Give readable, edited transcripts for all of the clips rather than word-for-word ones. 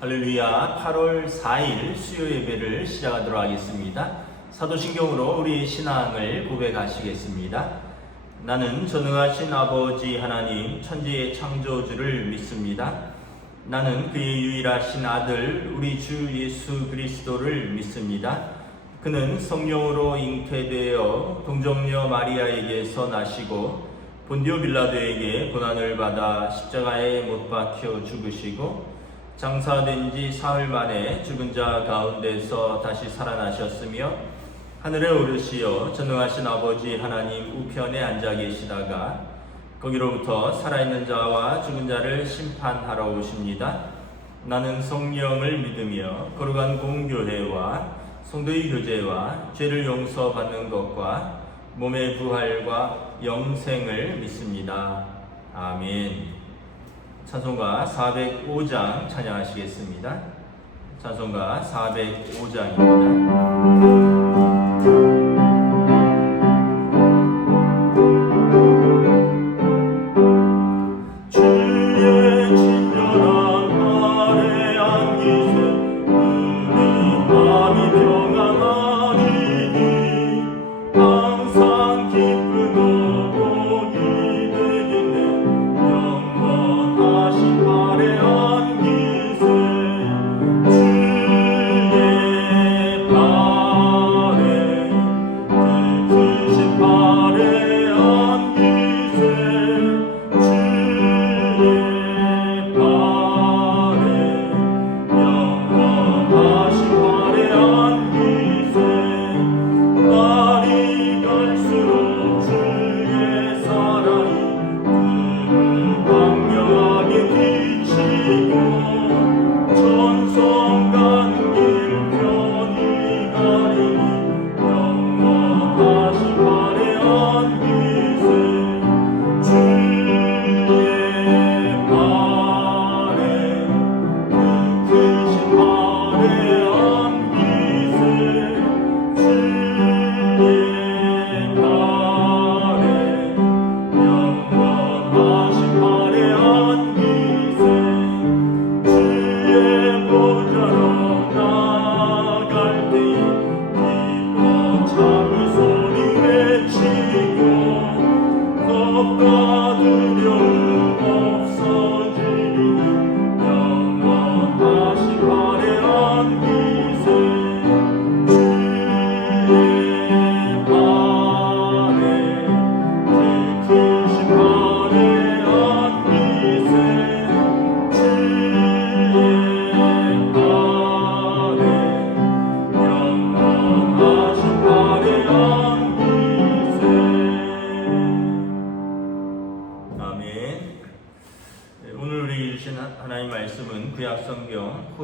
할렐루야. 8월 4일 수요 예배를 시작하도록 하겠습니다. 사도신경으로 우리의 신앙을 고백하시겠습니다. 나는 전능하신 아버지 하나님 천지의 창조주를 믿습니다. 나는 그의 유일하신 아들 우리 주 예수 그리스도를 믿습니다. 그는 성령으로 잉태되어 동정녀 마리아에게서 나시고 본디오 빌라도에게 고난을 받아 십자가에 못 박혀 죽으시고 장사된 지 사흘 만에 죽은 자 가운데서 다시 살아나셨으며 하늘에 오르시어 전능하신 아버지 하나님 우편에 앉아 계시다가 거기로부터 살아있는 자와 죽은 자를 심판하러 오십니다. 나는 성령을 믿으며 거룩한 공교회와 성도의 교제와 죄를 용서받는 것과 몸의 부활과 영생을 믿습니다. 아멘. 찬송가 405장 찬양하시겠습니다. 찬송가 405장입니다.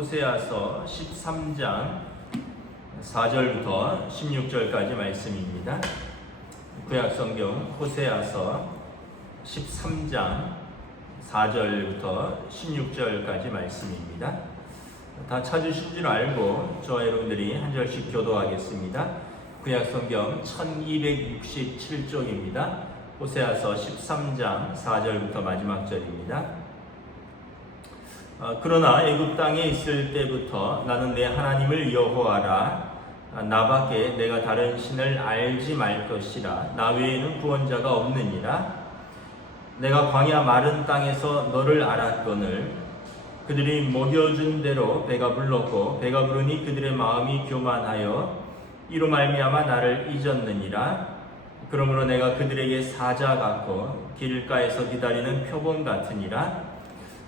호세아서 13장 4절부터 16절까지 말씀입니다. 구약성경 호세아서 13장 4절부터 16절까지 말씀입니다. 다 찾으신 줄 알고 저와 여러분들이 한 절씩 교도하겠습니다. 구약성경 1267쪽입니다. 호세아서 13장 4절부터 마지막 절입니다. 그러나 애굽 땅에 있을 때부터 나는 내 하나님을 여호와라. 나밖에 내가 다른 신을 알지 말 것이라. 나 외에는 구원자가 없느니라. 내가 광야 마른 땅에서 너를 알았거늘 그들이 먹여준 대로 배가 불렀고 배가 부르니 그들의 마음이 교만하여 이로 말미암아 나를 잊었느니라. 그러므로 내가 그들에게 사자 같고 길가에서 기다리는 표범 같으니라.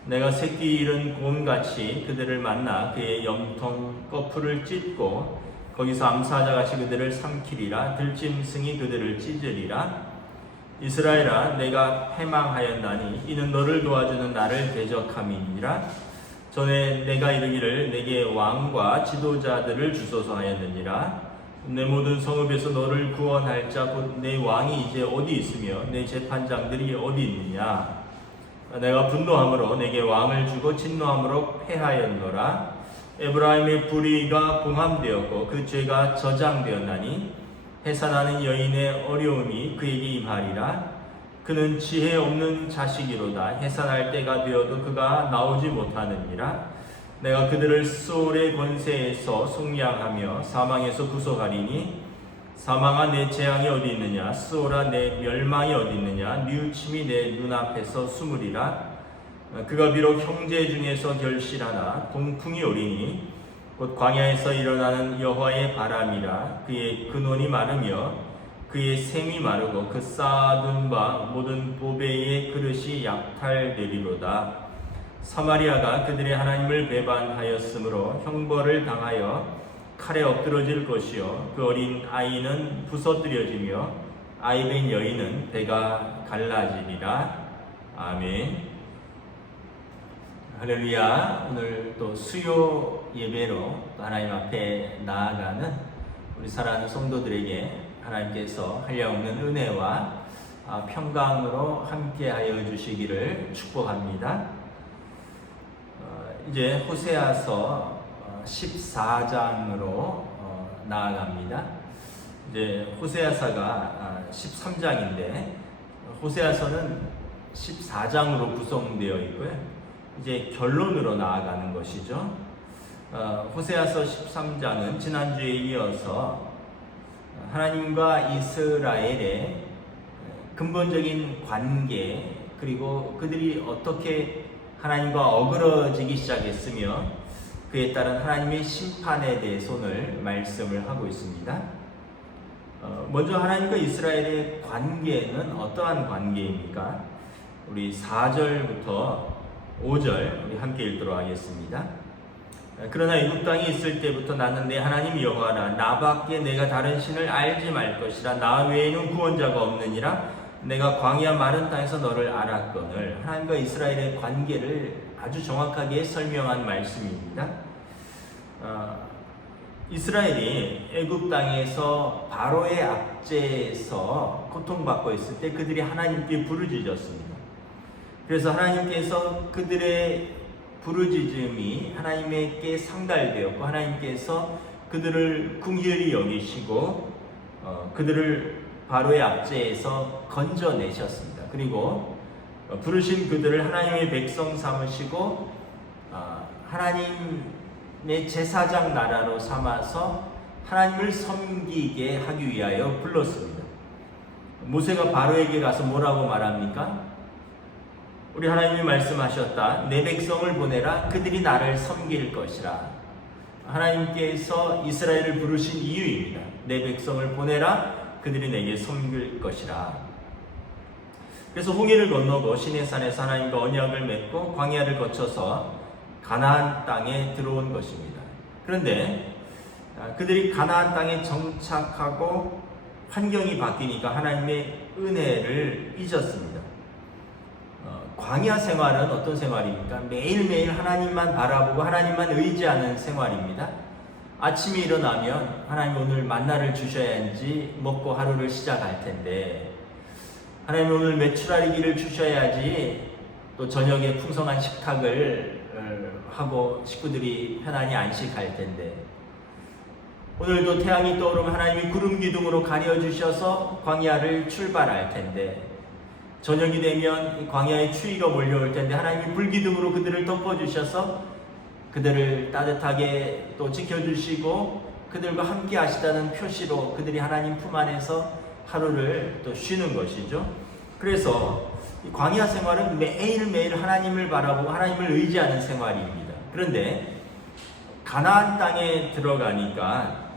내가 새끼 잃은 곰같이 그들을 만나 그의 염통 거풀을 찢고 거기서 암사자같이 그들을 삼키리라. 들짐승이 그들을 찢으리라. 이스라엘아, 내가 패망하였나니 이는 너를 도와주는 나를 대적함이니라. 전에 내가 이르기를 내게 왕과 지도자들을 주소서 하였느니라. 내 모든 성읍에서 너를 구원할 자 곧 내 왕이 이제 어디 있으며 내 재판장들이 어디 있느냐. 내가 분노함으로 내게 왕을 주고 진노함으로 패하였노라. 에브라임의 불의가 봉함되었고 그 죄가 저장되었나니 해산하는 여인의 어려움이 그에게 임하리라. 그는 지혜 없는 자식이로다. 해산할 때가 되어도 그가 나오지 못하느니라. 내가 그들을 소울의 권세에서 속량하며 사망에서 구속하리니 사망아 내 재앙이 어디 있느냐 스올아 내 멸망이 어디 있느냐 뉘우침이 내 눈앞에서 숨으리라. 그가 비록 형제 중에서 결실하나 동풍이 오리니 곧 광야에서 일어나는 여호와의 바람이라. 그의 근원이 마르며 그의 샘이 마르고 그 쌓아둔 바 모든 보배의 그릇이 약탈되리로다. 사마리아가 그들의 하나님을 배반하였으므로 형벌을 당하여 칼에 엎드러질 것이요 그 어린 아이는 부서뜨려지며 아이된 여인은 배가 갈라지리라. 아멘. 할렐루야. 오늘 또 수요 예배로 하나님 앞에 나아가는 우리 사랑하는 성도들에게 하나님께서 한량없는 은혜와 평강으로 함께하여 주시기를 축복합니다. 이제 호세아서 14장으로 나아갑니다. 이제 호세아서가 13장인데 호세아서는 14장으로 구성되어 있고요. 이제 결론으로 나아가는 것이죠. 호세아서 13장은 지난주에 이어서 하나님과 이스라엘의 근본적인 관계 그리고 그들이 어떻게 하나님과 어그러지기 시작했으며 그에 따른 하나님의 심판에 대해서 오늘 말씀을 하고 있습니다. 먼저 하나님과 이스라엘의 관계는 어떠한 관계입니까? 우리 4절부터 5절 우리 함께 읽도록 하겠습니다. 그러나 애굽 땅에 있을 때부터 나는 내 하나님 여호와라. 나밖에 내가 다른 신을 알지 말 것이라. 나 외에는 구원자가 없느니라. 내가 광야 마른 땅에서 너를 알았거늘. 하나님과 이스라엘의 관계를 아주 정확하게 설명한 말씀입니다. 이스라엘이 애굽 땅에서 바로의 압제에서 고통받고 있을 때 그들이 하나님께 부르짖었습니다. 그래서 하나님께서 그들의 부르짖음이 하나님께 상달되었고 하나님께서 그들을 긍휼히 여기시고 그들을 바로의 압제에서 건져내셨습니다. 그리고 부르신 그들을 하나님의 백성 삼으시고 하나님의 제사장 나라로 삼아서 하나님을 섬기게 하기 위하여 불렀습니다. 모세가 바로에게 가서 뭐라고 말합니까? 우리 하나님이 말씀하셨다. 내 백성을 보내라. 그들이 나를 섬길 것이라. 하나님께서 이스라엘을 부르신 이유입니다. 내 백성을 보내라. 그들이 내게 섬길 것이라. 그래서 홍해를 건너고 시내산에서 하나님과 언약을 맺고 광야를 거쳐서 가나안 땅에 들어온 것입니다. 그런데 그들이 가나안 땅에 정착하고 환경이 바뀌니까 하나님의 은혜를 잊었습니다. 광야 생활은 어떤 생활입니까? 매일매일 하나님만 바라보고 하나님만 의지하는 생활입니다. 아침에 일어나면 하나님 오늘 만나를 주셔야지 먹고 하루를 시작할 텐데 하나님 오늘 메추라기를 주셔야지 또 저녁에 풍성한 식탁을 하고 식구들이 편안히 안식할 텐데 오늘도 태양이 떠오르면 하나님이 구름 기둥으로 가려주셔서 광야를 출발할 텐데 저녁이 되면 광야의 추위가 몰려올 텐데 하나님이 불기둥으로 그들을 덮어주셔서 그들을 따뜻하게 또 지켜주시고 그들과 함께 하시다는 표시로 그들이 하나님 품 안에서 하루를 또 쉬는 것이죠. 그래서 이 광야 생활은 매일매일 하나님을 바라보고 하나님을 의지하는 생활입니다. 그런데 가나안 땅에 들어가니까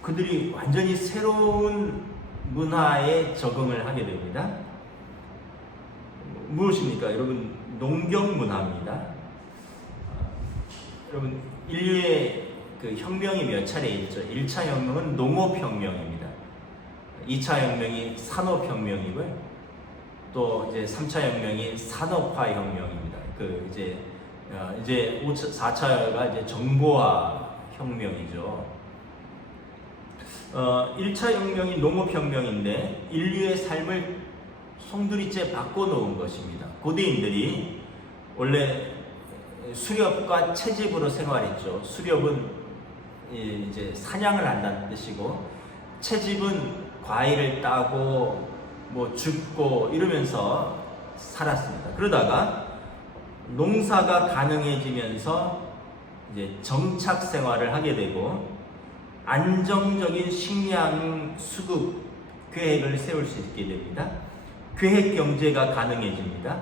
그들이 완전히 새로운 문화에 적응을 하게 됩니다. 무엇입니까? 여러분, 농경 문화입니다. 여러분, 인류의 그 혁명이 몇 차례 있죠? 1차 혁명은 농업혁명입니다. 2차 혁명이 산업혁명이고요. 또 이제 3차 혁명이 산업화혁명입니다. 이제 4차가 이제 정보화 혁명이죠. 1차 혁명이 농업혁명인데 인류의 삶을 송두리째 바꿔놓은 것입니다. 고대인들이 원래 수렵과 채집으로 생활했죠. 수렵은 이제 사냥을 한다는 뜻이고 채집은 과일을 따고 뭐 줍고 이러면서 살았습니다. 그러다가 농사가 가능해지면서 이제 정착 생활을 하게 되고 안정적인 식량 수급 계획을 세울 수 있게 됩니다. 계획 경제가 가능해집니다.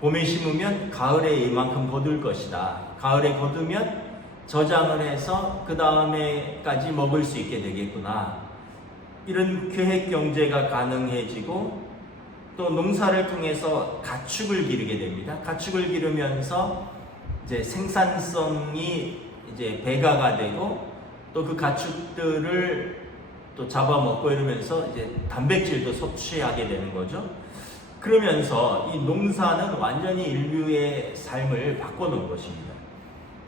봄에 심으면 가을에 이만큼 거둘 것이다. 가을에 거두면 저장을 해서 그 다음에까지 먹을 수 있게 되겠구나. 이런 계획 경제가 가능해지고 또 농사를 통해서 가축을 기르게 됩니다. 가축을 기르면서 이제 생산성이 이제 배가가 되고 또 그 가축들을 또 잡아먹고 이러면서 이제 단백질도 섭취하게 되는 거죠. 그러면서 이 농사는 완전히 인류의 삶을 바꿔놓은 것입니다.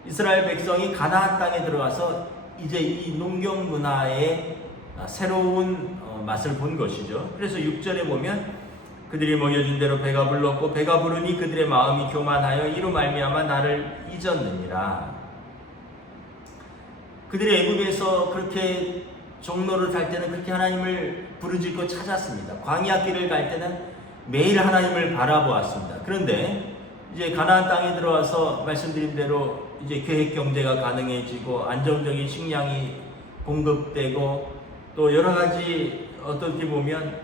이스라엘 백성이 가나안 땅에 들어가서 이제 이 농경 문화의 새로운 맛을 본 것이죠. 그래서 6절에 보면 그들이 먹여준 대로 배가 불렀고 배가 부르니 그들의 마음이 교만하여 이로 말미암아 나를 잊었느니라. 그들이 애굽에서 그렇게 종로를 갈 때는 그렇게 하나님을 부르짖고 찾았습니다. 광야 길을 갈 때는 매일 하나님을 바라보았습니다. 그런데 이제 가나안 땅에 들어와서 말씀드린 대로 이제 계획 경제가 가능해지고 안정적인 식량이 공급되고 또 여러 가지 어떻게 보면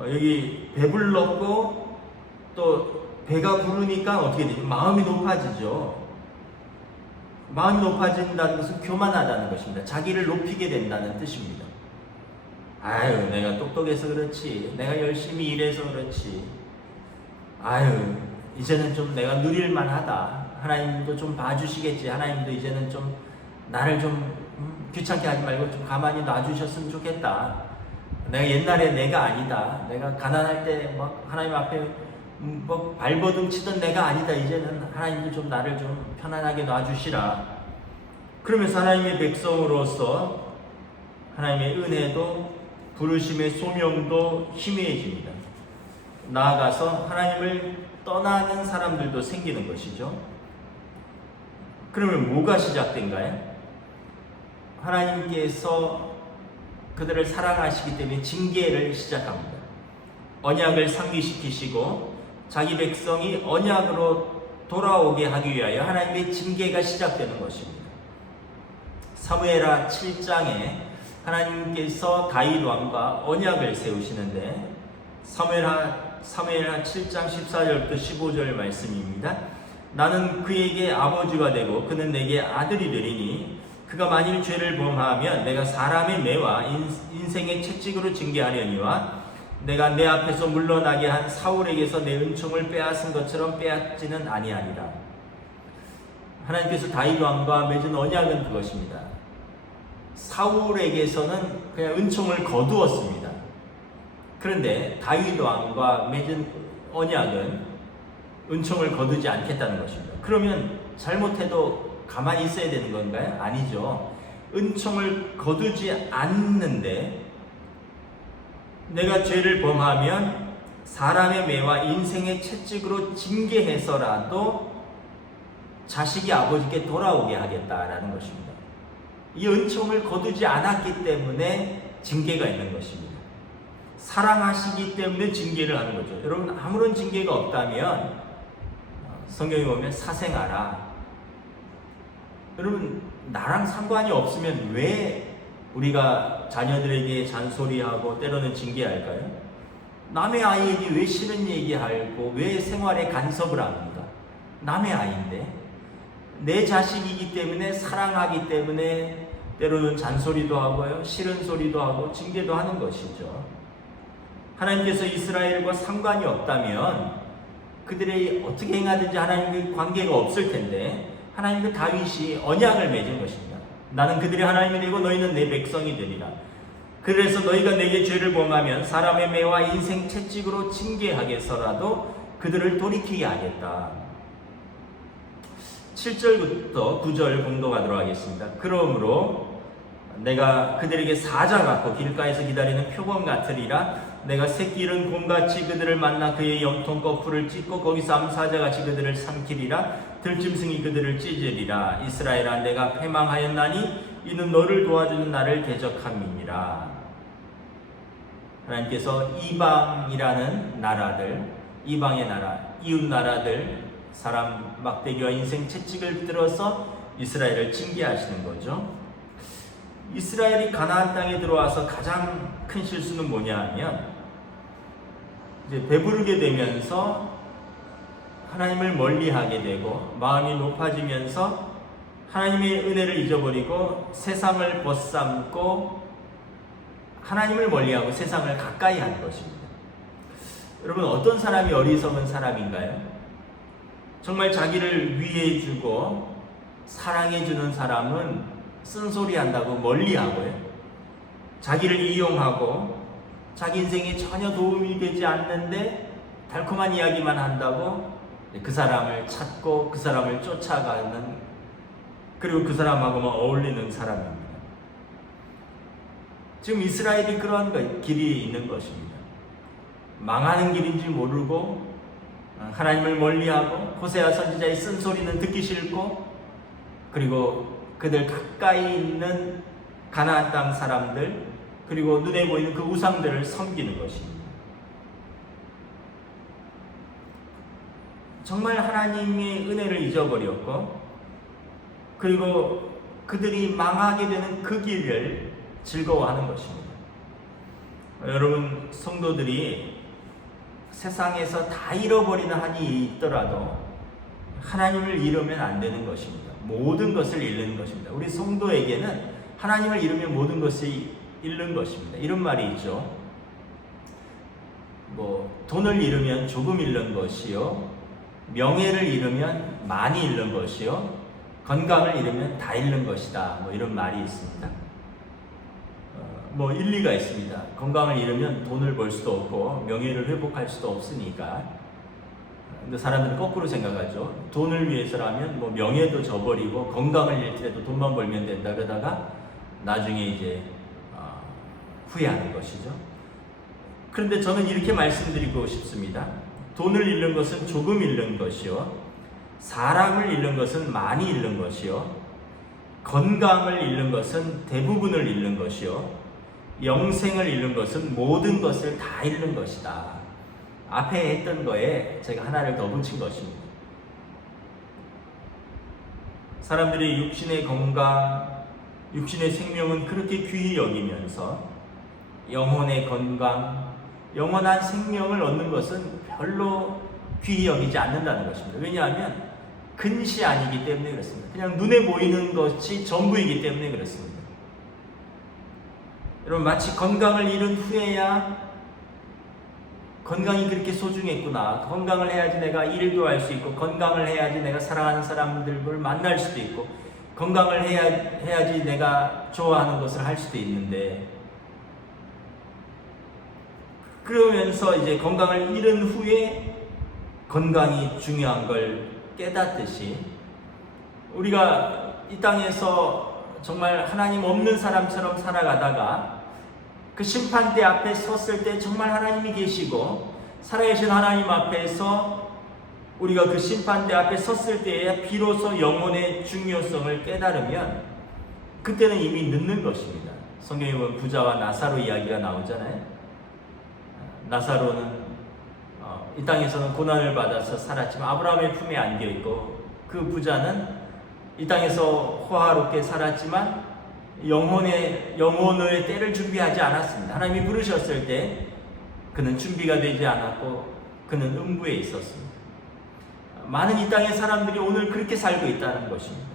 여기 배불렀고 또 배가 부르니까 어떻게 되죠? 마음이 높아지죠. 마음이 높아진다는 것은 교만하다는 것입니다. 자기를 높이게 된다는 뜻입니다. 아유, 내가 똑똑해서 그렇지. 내가 열심히 일해서 그렇지. 아유, 이제는 좀 내가 누릴만 하다. 하나님도 좀 봐주시겠지. 하나님도 이제는 좀 나를 좀 귀찮게 하지 말고 좀 가만히 놔주셨으면 좋겠다. 내가 옛날에 내가 아니다. 내가 가난할 때 막 하나님 앞에 뭐 발버둥 치던 내가 아니다. 이제는 하나님도 좀 나를 좀 편안하게 놔주시라. 그러면서 하나님의 백성으로서 하나님의 은혜도 부르심의 소명도 희미해집니다. 나아가서 하나님을 떠나는 사람들도 생기는 것이죠. 그러면 뭐가 시작된가요? 하나님께서 그들을 사랑하시기 때문에 징계를 시작합니다. 언약을 상기시키시고 자기 백성이 언약으로 돌아오게 하기 위하여 하나님의 징계가 시작되는 것입니다. 사무엘하 7장에 하나님께서 다윗 왕과 언약을 세우시는데 사무엘하 7장 14절부터 15절 말씀입니다. 나는 그에게 아버지가 되고 그는 내게 아들이 되리니 그가 만일 죄를 범하면 내가 사람의 매와 인생의 채찍으로 징계하려니와 내가 내 앞에서 물러나게 한 사울에게서 내 은총을 빼앗은 것처럼 빼앗지는 아니하리라. 하나님께서 다윗 왕과 맺은 언약은 그것입니다. 사울에게서는 그냥 은총을 거두었습니다. 그런데 다윗 왕과 맺은 언약은 은총을 거두지 않겠다는 것입니다. 그러면 잘못해도 가만히 있어야 되는 건가요? 아니죠. 은총을 거두지 않는데 내가 죄를 범하면 사람의 매와 인생의 채찍으로 징계해서라도 자식이 아버지께 돌아오게 하겠다라는 것입니다. 이 은총을 거두지 않았기 때문에 징계가 있는 것입니다. 사랑하시기 때문에 징계를 하는 거죠. 여러분, 아무런 징계가 없다면 성경에 보면 사생하라. 여러분, 나랑 상관이 없으면 왜 우리가 자녀들에게 잔소리하고 때로는 징계할까요? 남의 아이에게 왜 싫은 얘기하고 왜 생활에 간섭을 합니까? 남의 아이인데 내 자식이기 때문에 사랑하기 때문에 때로는 잔소리도 하고요, 싫은 소리도 하고 징계도 하는 것이죠. 하나님께서 이스라엘과 상관이 없다면 그들이 어떻게 행하든지 하나님과 관계가 없을 텐데 하나님과 다윗이 언약을 맺은 것입니다. 나는 그들이 하나님이 되고 너희는 내 백성이 되리라. 그래서 너희가 내게 죄를 범하면 사람의 매와 인생 채찍으로 징계하겠어라도 그들을 돌이키게 하겠다. 7절부터 9절 공독하도록 하겠습니다. 그러므로 내가 그들에게 사자 같고 길가에서 기다리는 표범 같으리라. 내가 새끼 잃은 곰같이 그들을 만나 그의 염통 거풀을 찢고 거기서 암사자같이 그들을 삼키리라. 들짐승이 그들을 찢으리라. 이스라엘아, 내가 패망하였나니 이는 너를 도와주는 나를 대적함이니라. 하나님께서 이방이라는 나라들, 이방의 나라, 이웃 나라들, 사람 막대기와 인생 채찍을 들어서 이스라엘을 징계하시는 거죠. 이스라엘이 가나안 땅에 들어와서 가장 큰 실수는 뭐냐 하면 이제 배부르게 되면서 하나님을 멀리하게 되고 마음이 높아지면서 하나님의 은혜를 잊어버리고 세상을 벗삼고 하나님을 멀리하고 세상을 가까이 하는 것입니다. 여러분, 어떤 사람이 어리석은 사람인가요? 정말 자기를 위해주고 사랑해주는 사람은 쓴소리 한다고 멀리하고요. 자기를 이용하고 자기 인생에 전혀 도움이 되지 않는데 달콤한 이야기만 한다고 그 사람을 찾고 그 사람을 쫓아가는, 그리고 그 사람하고만 어울리는 사람입니다. 지금 이스라엘이 그러한 길이 있는 것입니다. 망하는 길인지 모르고 하나님을 멀리하고 호세아 선지자의 쓴소리는 듣기 싫고, 그리고 그들 가까이 있는 가나안 땅 사람들, 그리고 눈에 보이는 그 우상들을 섬기는 것입니다. 정말 하나님의 은혜를 잊어버렸고, 그리고 그들이 망하게 되는 그 길을 즐거워하는 것입니다. 여러분, 성도들이 세상에서 다 잃어버리는 한이 있더라도 하나님을 잃으면 안 되는 것입니다. 모든 것을 잃는 것입니다. 우리 성도에게는 하나님을 잃으면 모든 것이 잃는 것입니다. 이런 말이 있죠. 돈을 잃으면 조금 잃는 것이요, 명예를 잃으면 많이 잃는 것이요, 건강을 잃으면 다 잃는 것이다. 이런 말이 있습니다. 일리가 있습니다. 건강을 잃으면 돈을 벌 수도 없고 명예를 회복할 수도 없으니까. 근데 사람들은 거꾸로 생각하죠. 돈을 위해서라면 명예도 저버리고 건강을 잃더라도 돈만 벌면 된다 그러다가 나중에 이제 후회하는 것이죠. 그런데 저는 이렇게 말씀드리고 싶습니다. 돈을 잃는 것은 조금 잃는 것이요, 사람을 잃는 것은 많이 잃는 것이요, 건강을 잃는 것은 대부분을 잃는 것이요, 영생을 잃는 것은 모든 것을 다 잃는 것이다. 앞에 했던 거에 제가 하나를 더 붙인 것입니다. 사람들이 육신의 건강, 육신의 생명은 그렇게 귀히 여기면서 영혼의 건강, 영원한 생명을 얻는 것은 별로 귀히 여기지 않는다는 것입니다. 왜냐하면 근시 아니기 때문에 그렇습니다. 그냥 눈에 보이는 것이 전부이기 때문에 그렇습니다. 여러분, 마치 건강을 잃은 후에야 건강이 그렇게 소중했구나, 건강을 해야지 내가 일도 할 수 있고, 건강을 해야지 내가 사랑하는 사람들을 만날 수도 있고, 건강을 해야지 내가 좋아하는 것을 할 수도 있는데, 그러면서 이제 건강을 잃은 후에 건강이 중요한 걸 깨닫듯이 우리가 이 땅에서 정말 하나님 없는 사람처럼 살아가다가 그 심판대 앞에 섰을 때 정말 하나님이 계시고 살아계신 하나님 앞에서 우리가 그 심판대 앞에 섰을 때에 비로소 영혼의 중요성을 깨달으면 그때는 이미 늦는 것입니다. 성경에 보면 부자와 나사로 이야기가 나오잖아요. 나사로는 이 땅에서는 고난을 받아서 살았지만 아브라함의 품에 안겨 있고, 그 부자는 이 땅에서 호화롭게 살았지만 영혼의 때를 준비하지 않았습니다. 하나님이 부르셨을 때 그는 준비가 되지 않았고 그는 음부에 있었습니다. 많은 이 땅의 사람들이 오늘 그렇게 살고 있다는 것입니다.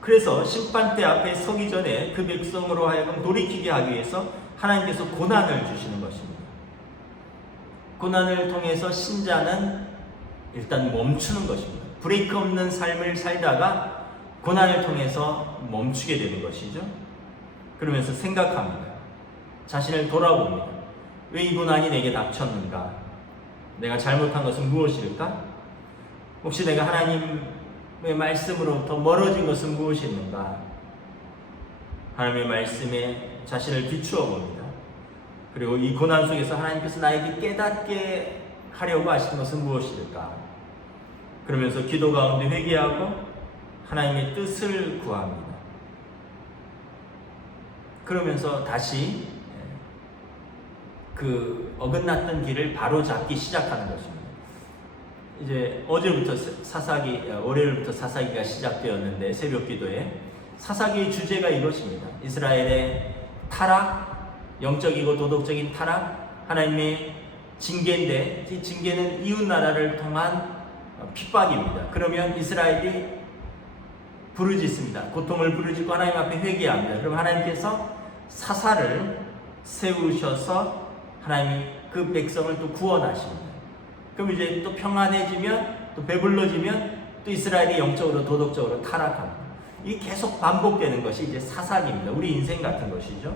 그래서 심판대 앞에 서기 전에 그 백성으로 하여금 돌이키게 하기 위해서 하나님께서 고난을 주시는 것입니다. 고난을 통해서 신자는 일단 멈추는 것입니다. 브레이크 없는 삶을 살다가 고난을 통해서 멈추게 되는 것이죠. 그러면서 생각합니다. 자신을 돌아봅니다. 왜 이 고난이 내게 닥쳤는가? 내가 잘못한 것은 무엇일까? 혹시 내가 하나님의 말씀으로부터 멀어진 것은 무엇인가? 하나님의 말씀에 자신을 비추어 봅니다. 그리고 이 고난 속에서 하나님께서 나에게 깨닫게 하려고 하시는 것은 무엇일까? 그러면서 기도 가운데 회개하고 하나님의 뜻을 구합니다. 그러면서 다시 그 어긋났던 길을 바로 잡기 시작하는 것입니다. 이제 어제부터 월요일부터 사사기가 시작되었는데 새벽 기도에 사사기의 주제가 이것입니다. 이스라엘의 타락, 영적이고 도덕적인 타락, 하나님의 징계인데 이 징계는 이웃 나라를 통한 핍박입니다. 그러면 이스라엘이 부르짖습니다. 고통을 부르짖고 하나님 앞에 회개합니다. 그럼 하나님께서 사사를 세우셔서 하나님이 그 백성을 또 구원하십니다. 그럼 이제 또 평안해지면 또 배불러지면 또 이스라엘이 영적으로 도덕적으로 타락합니다. 이게 계속 반복되는 것이 이제 사사기입니다. 우리 인생 같은 것이죠.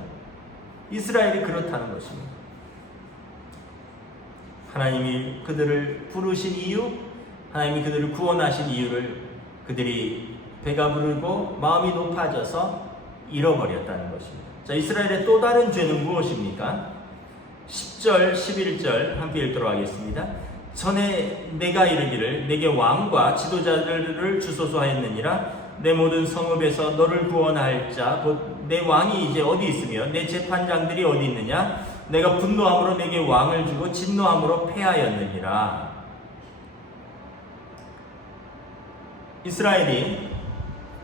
이스라엘이 그렇다는 것입니다. 하나님이 그들을 부르신 이유, 하나님이 그들을 구원하신 이유를 그들이 배가 부르고 마음이 높아져서 잃어버렸다는 것입니다. 자, 이스라엘의 또 다른 죄는 무엇입니까? 10절, 11절 함께 읽도록 하겠습니다. 전에 내가 이르기를 내게 왕과 지도자들을 주소서 하였느니라. 내 모든 성읍에서 너를 구원할 자 곧 내 왕이 이제 어디 있으며 내 재판장들이 어디 있느냐. 내가 분노함으로 내게 왕을 주고 진노함으로 패하였느니라. 이스라엘이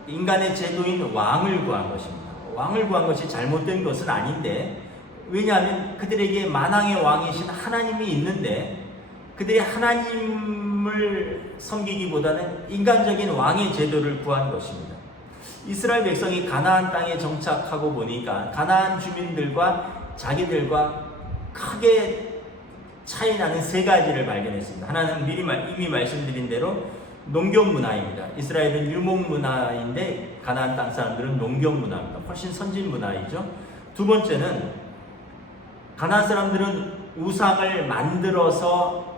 인간의 제도인 왕을 구한 것입니다. 왕을 구한 것이 잘못된 것은 아닌데, 왜냐하면 그들에게 만왕의 왕이신 하나님이 있는데 그들이 하나님을 섬기기보다는 인간적인 왕의 제도를 구한 것입니다. 이스라엘 백성이 가나안 땅에 정착하고 보니까 가나안 주민들과 자기들과 크게 차이 나는 세 가지를 발견했습니다. 하나는 이미 말씀드린 대로 농경 문화입니다. 이스라엘은 유목 문화인데 가나안 땅 사람들은 농경 문화입니다. 훨씬 선진 문화이죠. 두 번째는 가나안 사람들은 우상을 만들어서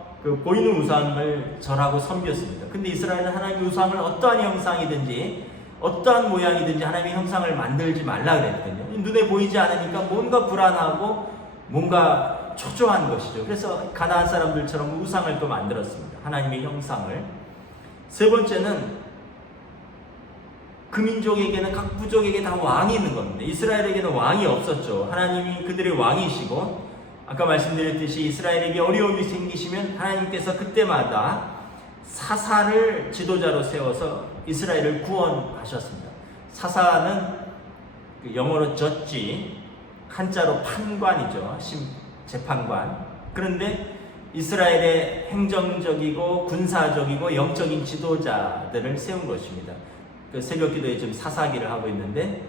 보이는 우상을 절하고 섬겼습니다. 근데 이스라엘은 하나님의 우상을 어떠한 형상이든지 어떠한 모양이든지 하나님의 형상을 만들지 말라 그랬거든요. 눈에 보이지 않으니까 뭔가 불안하고 뭔가 초조한 것이죠. 그래서 가나안 사람들처럼 우상을 또 만들었습니다. 하나님의 형상을. 세 번째는 그 민족에게는 각 부족에게 다 왕이 있는 겁니다. 이스라엘에게는 왕이 없었죠. 하나님이 그들의 왕이시고, 아까 말씀드렸듯이 이스라엘에게 어려움이 생기시면 하나님께서 그때마다 사사를 지도자로 세워서 이스라엘을 구원하셨습니다. 사사는 영어로 저지, 한자로 판관이죠. 재판관. 그런데 이스라엘의 행정적이고 군사적이고 영적인 지도자들을 세운 것입니다. 그 새벽기도에 지금 사사기를 하고 있는데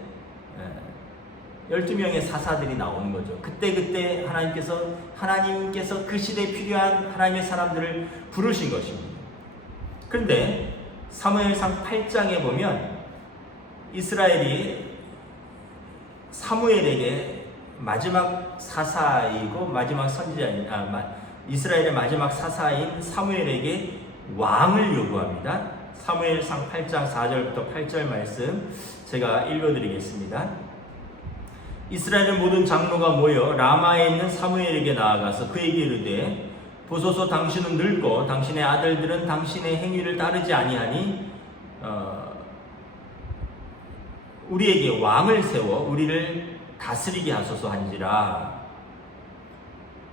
12명의 사사들이 나오는 거죠. 그때 하나님께서 그 시대에 필요한 하나님의 사람들을 부르신 것입니다. 그런데 사무엘상 8장에 보면 이스라엘이 사무엘에게 마지막 사사이고 마지막 선지자인 이스라엘의 마지막 사사인 사무엘에게 왕을 요구합니다. 사무엘상 8장 4절부터 8절 말씀 제가 읽어드리겠습니다. 이스라엘의 모든 장로가 모여 라마에 있는 사무엘에게 나아가서 그에게 이르되 보소서 당신은 늙고 당신의 아들들은 당신의 행위를 따르지 아니하니 우리에게 왕을 세워 우리를 다스리게 하소서 한지라.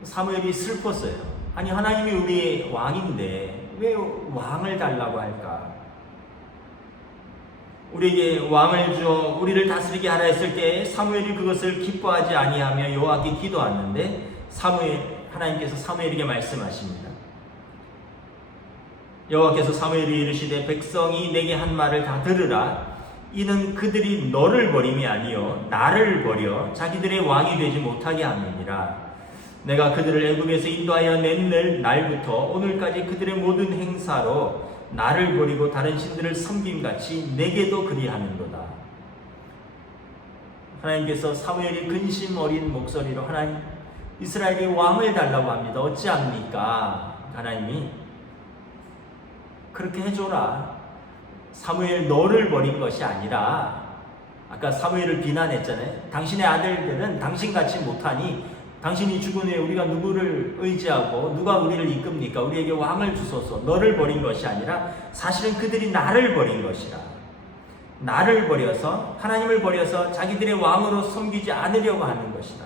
사무엘이 슬펐어요. 아니 하나님이 우리의 왕인데 왜 왕을 달라고 할까? 우리에게 왕을 주어 우리를 다스리게 하라 했을 때 사무엘이 그것을 기뻐하지 아니하며 여호와께 기도하는데 하나님께서 사무엘에게 말씀하십니다. 여호와께서 사무엘이 이르시되 백성이 내게 한 말을 다 들으라. 이는 그들이 너를 버림이 아니요 나를 버려 자기들의 왕이 되지 못하게 함이니라. 내가 그들을 애굽에서 인도하여 낸 날부터 오늘까지 그들의 모든 행사로 나를 버리고 다른 신들을 섬김같이 내게도 그리하는도다. 하나님께서 사무엘이 근심 어린 목소리로 하나님 이스라엘이 왕을 달라고 합니다. 어찌합니까? 하나님이 그렇게 해줘라. 사무엘 너를 버린 것이 아니라 아까 사무엘을 비난했잖아요. 당신의 아들들은 당신같이 못하니 당신이 죽은 후에 우리가 누구를 의지하고 누가 우리를 이끕니까? 우리에게 왕을 주소서. 너를 버린 것이 아니라 사실은 그들이 나를 버린 것이라. 나를 버려서 하나님을 버려서 자기들의 왕으로 섬기지 않으려고 하는 것이다.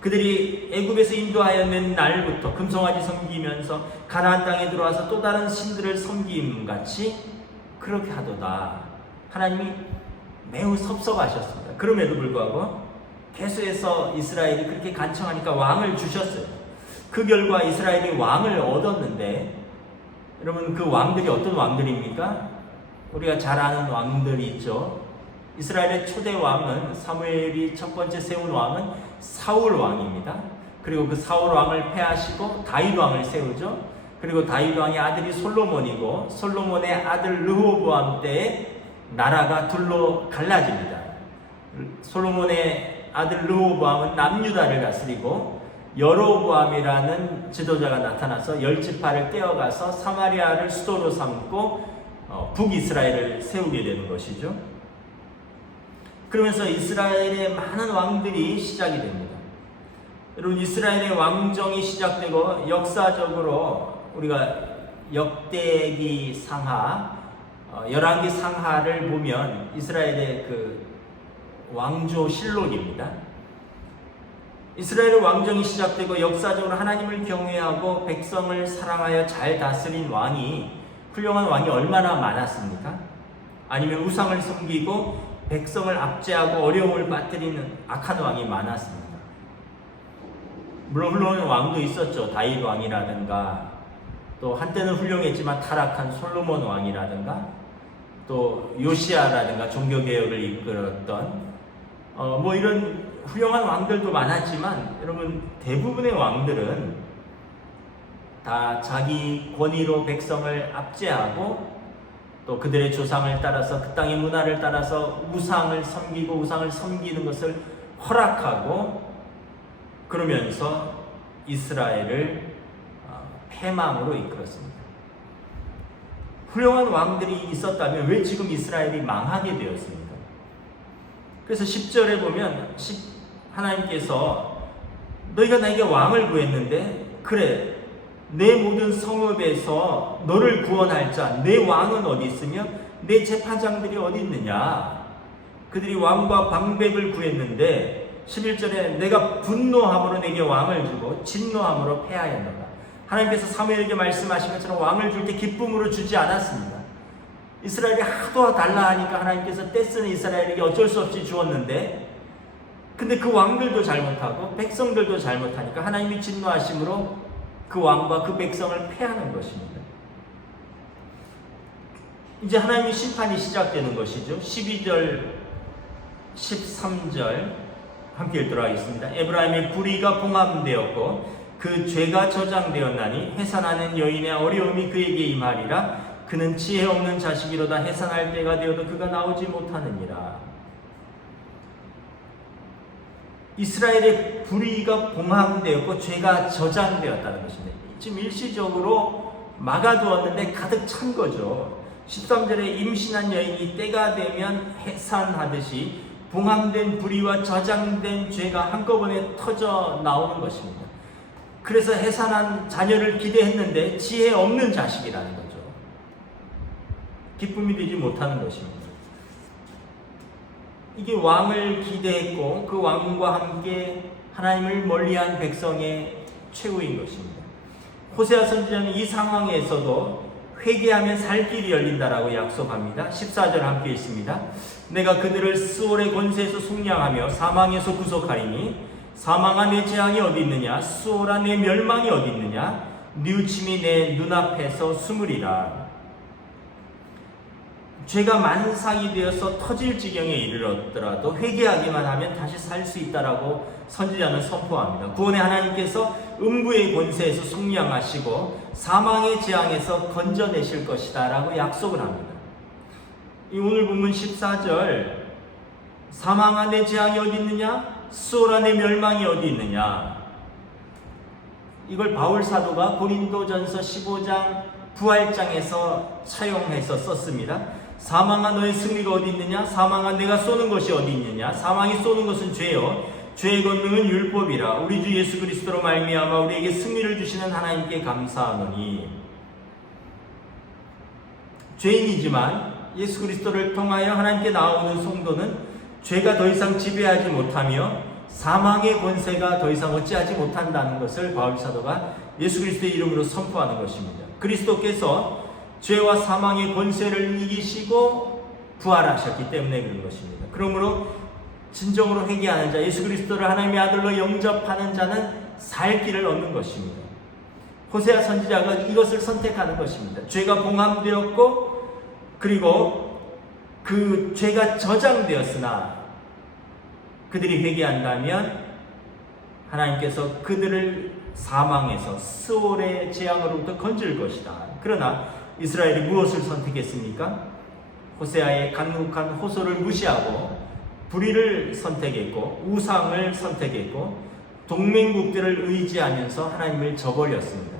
그들이 애굽에서 인도하여 낸 날부터 금송아지 섬기면서 가나안 땅에 들어와서 또 다른 신들을 섬김같이 그렇게 하도다. 하나님이 매우 섭섭하셨습니다. 그럼에도 불구하고 계속해서 이스라엘이 그렇게 간청하니까 왕을 주셨어요. 그 결과 이스라엘이 왕을 얻었는데, 여러분 그 왕들이 어떤 왕들입니까? 우리가 잘 아는 왕들이 있죠. 이스라엘의 초대 왕은, 사무엘이 첫 번째 세운 왕은 사울 왕입니다. 그리고 그 사울 왕을 패하시고 다윗 왕을 세우죠. 그리고 다윗 왕의 아들이 솔로몬이고, 솔로몬의 아들 르호보암 때에 나라가 둘로 갈라집니다. 솔로몬의 아들 르호보암은 남유다를 다스리고, 여로보암이라는 지도자가 나타나서 열지파를 떼어가서 사마리아를 수도로 삼고 북이스라엘을 세우게 되는 것이죠. 그러면서 이스라엘의 많은 왕들이 시작이 됩니다. 여러분, 이스라엘의 왕정이 시작되고 역사적으로 우리가 역대기 상하, 열왕기 상하를 보면 이스라엘의 그 왕조 실록입니다. 이스라엘의 왕정이 시작되고 역사적으로 하나님을 경외하고 백성을 사랑하여 잘 다스린 왕이, 훌륭한 왕이 얼마나 많았습니까? 아니면 우상을 섬기고 백성을 압제하고 어려움을 빠뜨리는 악한 왕이 많았습니다. 물론 훌륭한 왕도 있었죠. 다윗 왕이라든가, 또 한때는 훌륭했지만 타락한 솔로몬 왕이라든가, 또 요시아라든가 종교개혁을 이끌었던 뭐 이런 훌륭한 왕들도 많았지만, 여러분 대부분의 왕들은 다 자기 권위로 백성을 압제하고 또 그들의 조상을 따라서, 그 땅의 문화를 따라서 우상을 섬기고 우상을 섬기는 것을 허락하고, 그러면서 이스라엘을 패망으로 이끌었습니다. 훌륭한 왕들이 있었다면 왜 지금 이스라엘이 망하게 되었습니까? 그래서 10절에 보면 하나님께서 너희가 나에게 왕을 구했는데, 그래 내 모든 성읍에서 너를 구원할 자, 내 왕은 어디 있으며 내 재판장들이 어디 있느냐? 그들이 왕과 방백을 구했는데 11절에 내가 분노함으로 내게 왕을 주고 진노함으로 패하였노라. 하나님께서 사무엘에게 말씀하신 것처럼 왕을 줄 때 기쁨으로 주지 않았습니다. 이스라엘이 하도 달라 하니까 하나님께서 떼쓰는 이스라엘에게 어쩔 수 없이 주었는데, 근데 그 왕들도 잘못하고 백성들도 잘못하니까 하나님이 진노하심으로 그 왕과 그 백성을 패하는 것입니다. 이제 하나님의 심판이 시작되는 것이죠. 12절, 13절 함께 읽도록 하겠습니다. 에브라임의 불의가 봉함되었고 그 죄가 저장되었나니 해산하는 여인의 어려움이 그에게 임하리라. 그는 지혜 없는 자식이로다. 해산할 때가 되어도 그가 나오지 못하느니라. 이스라엘의 불의가 봉함되었고 죄가 저장되었다는 것입니다. 지금 일시적으로 막아두었는데 가득 찬 거죠. 13절에 임신한 여인이 때가 되면 해산하듯이 봉함된 불의와 저장된 죄가 한꺼번에 터져 나오는 것입니다. 그래서 해산한 자녀를 기대했는데 지혜 없는 자식이라는 거죠. 기쁨이 되지 못하는 것입니다. 이게 왕을 기대했고 그 왕과 함께 하나님을 멀리한 백성의 최후인 것입니다. 호세아 선지자는 이 상황에서도 회개하면 살 길이 열린다라고 약속합니다. 14절 함께 있습니다. 내가 그들을 스올의 권세에서 속량하며 사망에서 구속하리니 사망아 내 재앙이 어디 있느냐, 스올아 내 멸망이 어디 있느냐, 뉘우침이 내 눈앞에서 숨으리라. 죄가 만삭이 되어서 터질 지경에 이르렀더라도 회개하기만 하면 다시 살 수 있다라고 선지자는 선포합니다. 구원의 하나님께서 음부의 권세에서 속량하시고 사망의 재앙에서 건져내실 것이다 라고 약속을 합니다. 이 오늘 본문 14절, 사망아 내 재앙이 어디 있느냐, 스올아 내 멸망이 어디 있느냐, 이걸 바울 사도가 고린도전서 15장 부활장에서 차용해서 썼습니다. 사망아 너의 승리가 어디 있느냐, 사망아 내가 쏘는 것이 어디 있느냐, 사망이 쏘는 것은 죄요 죄의 권능은 율법이라. 우리 주 예수 그리스도로 말미암아 우리에게 승리를 주시는 하나님께 감사하노니. 죄인이지만 예수 그리스도를 통하여 하나님께 나오는 성도는 죄가 더 이상 지배하지 못하며 사망의 권세가 더 이상 어찌하지 못한다는 것을 바울 사도가 예수 그리스도의 이름으로 선포하는 것입니다. 그리스도께서 죄와 사망의 권세를 이기시고 부활하셨기 때문에 그런 것입니다. 그러므로 진정으로 회개하는 자, 예수 그리스도를 하나님의 아들로 영접하는 자는 살 길을 얻는 것입니다. 호세아 선지자가 이것을 선택하는 것입니다. 죄가 봉함되었고 그리고 그 죄가 저장되었으나 그들이 회개한다면 하나님께서 그들을 사망에서 스올의 재앙으로부터 건질 것이다. 그러나 이스라엘이 무엇을 선택했습니까? 호세아의 간곡한 호소를 무시하고 불의를 선택했고 우상을 선택했고 동맹국들을 의지하면서 하나님을 저버렸습니다.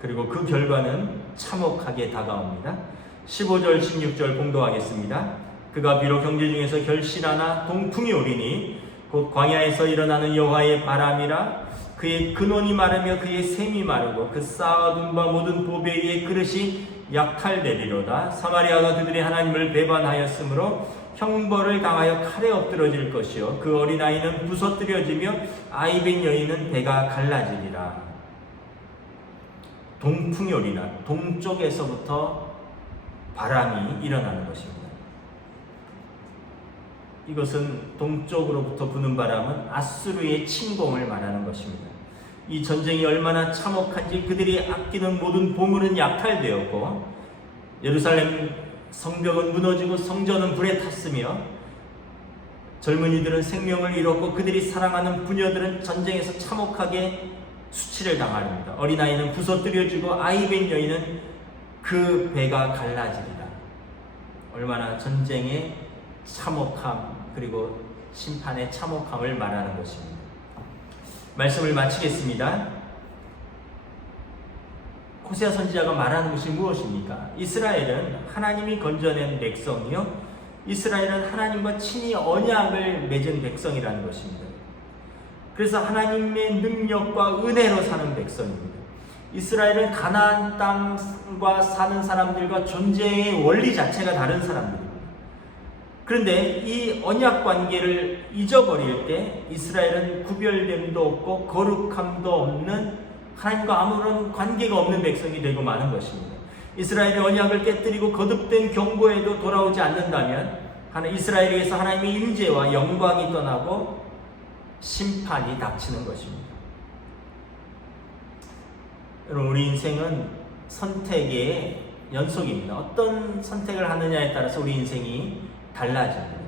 그리고 그 결과는 참혹하게 다가옵니다. 15절 16절 봉독하겠습니다. 그가 비록 형제 중에서 결실하나 동풍이 오리니 곧 광야에서 일어나는 여호와의 바람이라. 그의 근원이 마르며 그의 샘이 마르고 그 쌓아둔 바 모든 보배 위의 그릇이 약탈되리로다. 사마리아가 그들의 하나님을 배반하였으므로 형벌을 당하여 칼에 엎드러질 것이요 그 어린아이는 부서뜨려지며 아이백 여인은 배가 갈라지리라. 동풍이 오리라. 동쪽에서부터 바람이 일어나는 것입니다. 이것은 동쪽으로부터 부는 바람은 아수르의 침공을 말하는 것입니다. 이 전쟁이 얼마나 참혹한지 그들이 아끼는 모든 보물은 약탈되었고 예루살렘 성벽은 무너지고 성전은 불에 탔으며 젊은이들은 생명을 잃었고 그들이 사랑하는 부녀들은 전쟁에서 참혹하게 수치를 당합니다. 어린아이는 부서뜨려지고 아이백 여인은 그 배가 갈라지리라. 얼마나 전쟁의 참혹함 그리고 심판의 참혹함을 말하는 것입니다. 말씀을 마치겠습니다. 호세아 선지자가 말하는 것이 무엇입니까? 이스라엘은 하나님이 건져낸 백성이요 이스라엘은 하나님과 친히 언약을 맺은 백성이라는 것입니다. 그래서 하나님의 능력과 은혜로 사는 백성입니다. 이스라엘은 가나안 땅과 사는 사람들과 존재의 원리 자체가 다른 사람들입니다. 그런데 이 언약 관계를 잊어버릴 때 이스라엘은 구별됨도 없고 거룩함도 없는 하나님과 아무런 관계가 없는 백성이 되고 마는 것입니다. 이스라엘의 언약을 깨뜨리고 거듭된 경고에도 돌아오지 않는다면 이스라엘에게서 하나님의 임재와 영광이 떠나고 심판이 닥치는 것입니다. 여러분, 우리 인생은 선택의 연속입니다. 어떤 선택을 하느냐에 따라서 우리 인생이 달라집니다.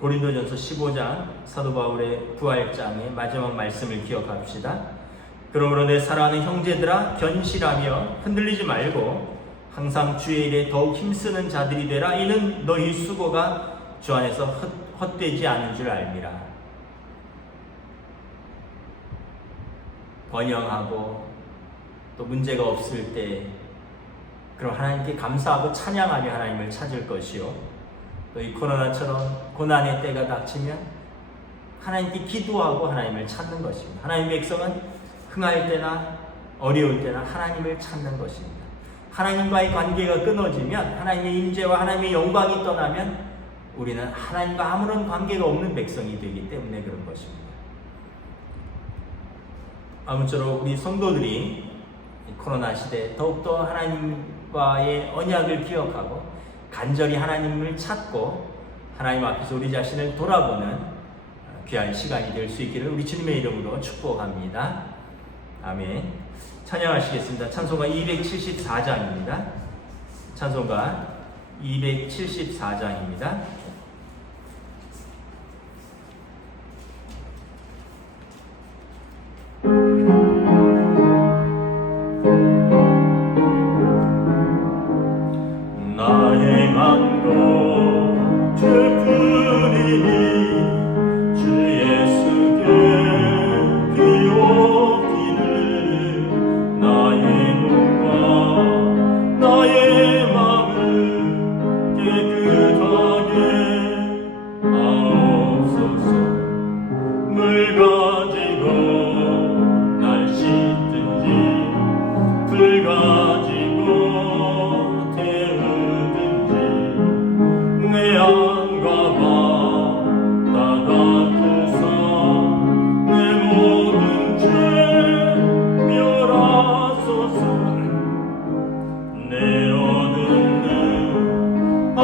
고린도전서 15장 사도 바울의 부활장의 마지막 말씀을 기억합시다. 그러므로 내 사랑하는 형제들아 견실하며 흔들리지 말고 항상 주의 일에 더욱 힘쓰는 자들이 되라. 이는 너희 수고가 주 안에서 헛되지 않은 줄 알미라. 번영하고 또 문제가 없을 때 그럼 하나님께 감사하고 찬양하며 하나님을 찾을 것이요 또 이 코로나처럼 고난의 때가 닥치면 하나님께 기도하고 하나님을 찾는 것입니다. 하나님의 백성은 흥할 때나 어려울 때나 하나님을 찾는 것입니다. 하나님과의 관계가 끊어지면 하나님의 임재와 하나님의 영광이 떠나면 우리는 하나님과 아무런 관계가 없는 백성이 되기 때문에 그런 것입니다. 아무쪼록 우리 성도들이 코로나 시대에 더욱더 하나님과의 언약을 기억하고 간절히 하나님을 찾고 하나님 앞에서 우리 자신을 돌아보는 귀한 시간이 될 수 있기를 우리 주님의 이름으로 축복합니다. 아멘. 찬양하시겠습니다. 찬송가 274장입니다. 찬송가 274장입니다.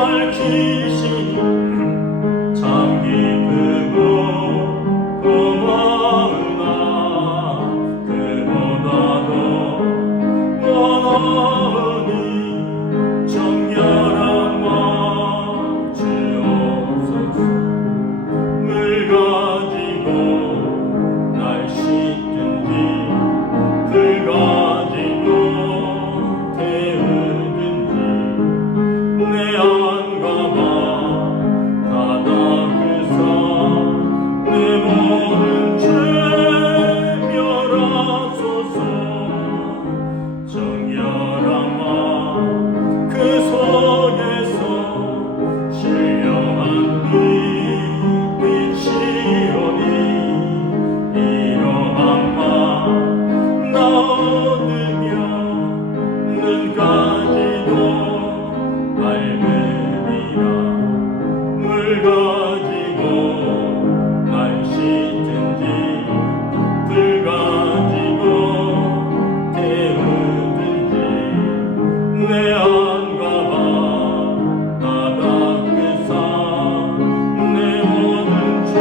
밝히시니 참 기쁘고 고마우나 그보다도 원하오니 정결한 마음 주옵소서. 물 가지고 날 씻든지 불 가지고 태우든지 내 안과 마 다 닦으사 내 모든 죄 멸하소서. 정결한 마 그 속에서 신령한 빛이오니 이러한 마 나 얻으며 눈까지도 밝으리라. 물 가지고 날 씻든지 불 가지고 태우든지 내 안과 마 다 닦으사 내 모든 죄